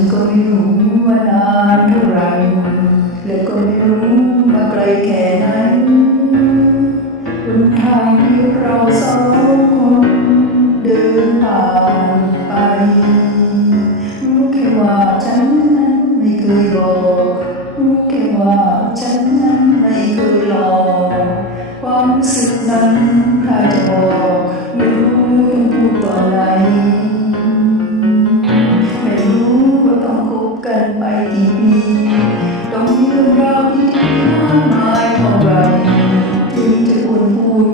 ฉันก็ไม่รู้ว่านานเท่าไรและก็ไม่รู้มาไกลแค่ไหนบนทางที่เราสองคนเดินผ่านไปรู้แค่ว่าฉันนั้นไม่เคยบอกรู้แค่ว่าฉันนั้น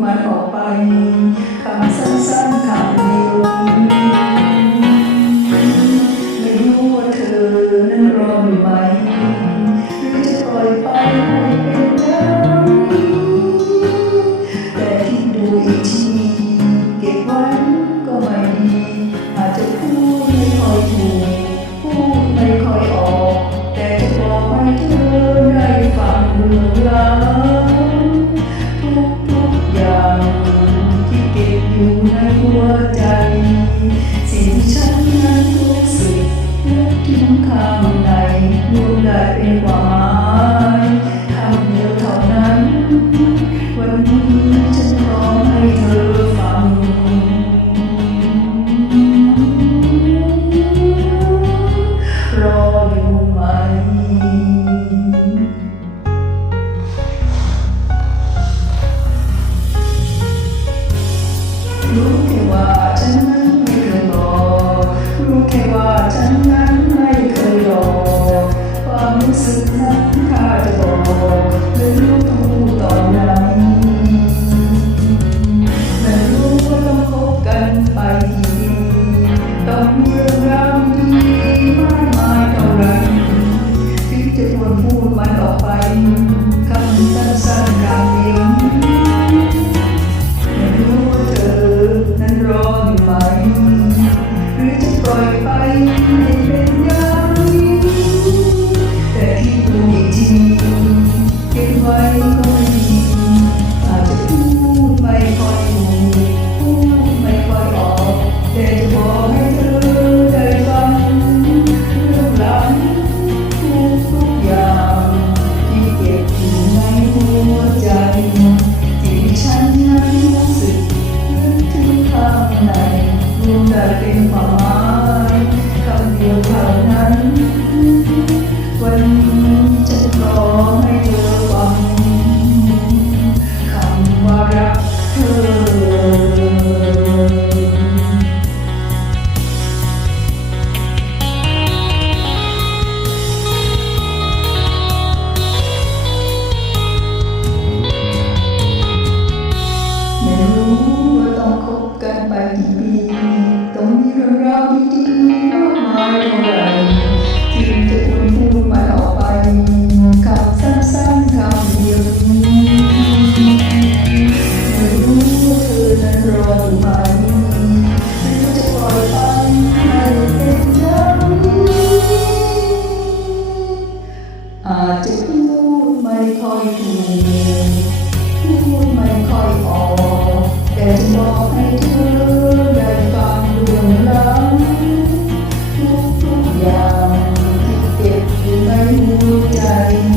มันออกไปคำสั้นๆคำเดียวไม่รู้ว่าเธอนั้นรออยู่ไหมหรือจะปล่อยไปให้เป็นเรื่องนี้แต่คิดดูอีกทีเก็บไว้ก็ไม่ดีอาจจะพูดไม่ค่อยถูกพูดไม่ค่อยออก แต่จะบอกให้เธอได้ฟังเรื่องราว รวม Don't need around, rowdy, don't need a mind Yeah.